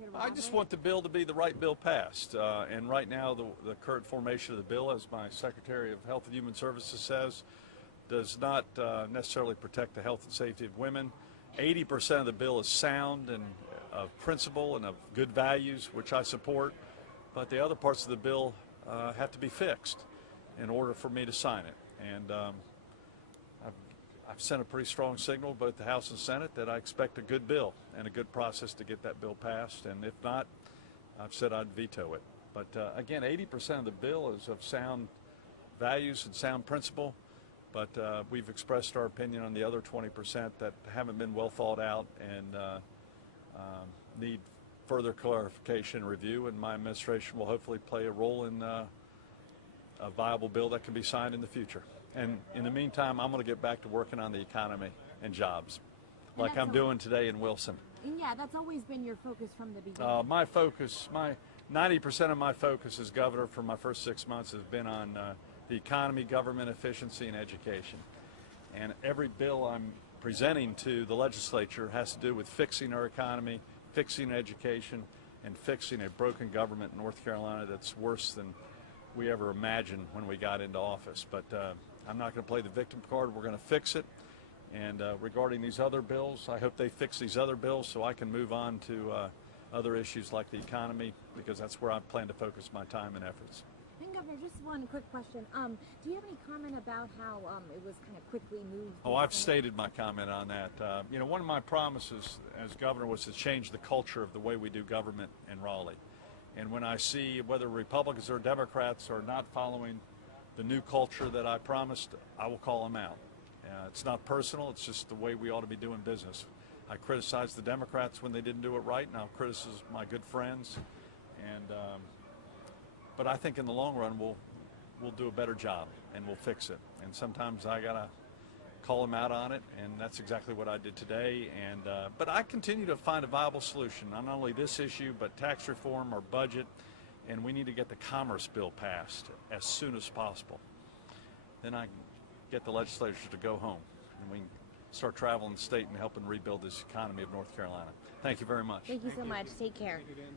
care to I elaborate? just want the bill to be the right bill passed. And right now, the current formation of the bill, as my Secretary of Health and Human Services says, does not necessarily protect the health and safety of women. 80% of the bill is sound and of principle and of good values, which I support. But the other parts of the bill have to be fixed in order for me to sign it. And I've sent a pretty strong signal, both the House and Senate, that I expect a good bill and a good process to get that bill passed. And if not, I've said I'd veto it. But again, 80% of the bill is of sound values and sound principle. But we've expressed our opinion on the other 20% that haven't been well thought out and need further clarification and review. And my administration will hopefully play a role in a viable bill that can be signed in the future. And in the meantime, I'm going to get back to working on the economy and jobs, like I'm doing today in Wilson. And yeah, that's always been your focus from the beginning. My focus, 90% of my focus as governor for my first 6 months has been on the economy, government efficiency, and education. And every bill I'm presenting to the legislature has to do with fixing our economy, fixing education, and fixing a broken government in North Carolina that's worse than we ever imagined when we got into office. But I'm not going to play the victim card. We're going to fix it. And regarding these other bills, I hope they fix these other bills so I can move on to other issues like the economy, because that's where I plan to focus my time and efforts. And Governor, just one quick question. Do you have any comment about how it was kind of quickly moved? Oh, I've stated my comment on that. One of my promises as governor was to change the culture of the way we do government in Raleigh. And when I see whether Republicans or Democrats are not following the new culture that I promised, I will call them out. It's not personal, it's just the way we ought to be doing business. I criticized the Democrats when they didn't do it right, and I'll criticize my good friends. But I think in the long run we'll do a better job and we'll fix it. And sometimes I gotta call them out on it, and that's exactly what I did today. But I continue to find a viable solution, not only this issue, but tax reform, our budget, and we need to get the Commerce Bill passed as soon as possible. Then I can get the legislature to go home, and we can start traveling the state and helping rebuild this economy of North Carolina. Thank you very much. Thank you so much. Take care. Thank you, Dan.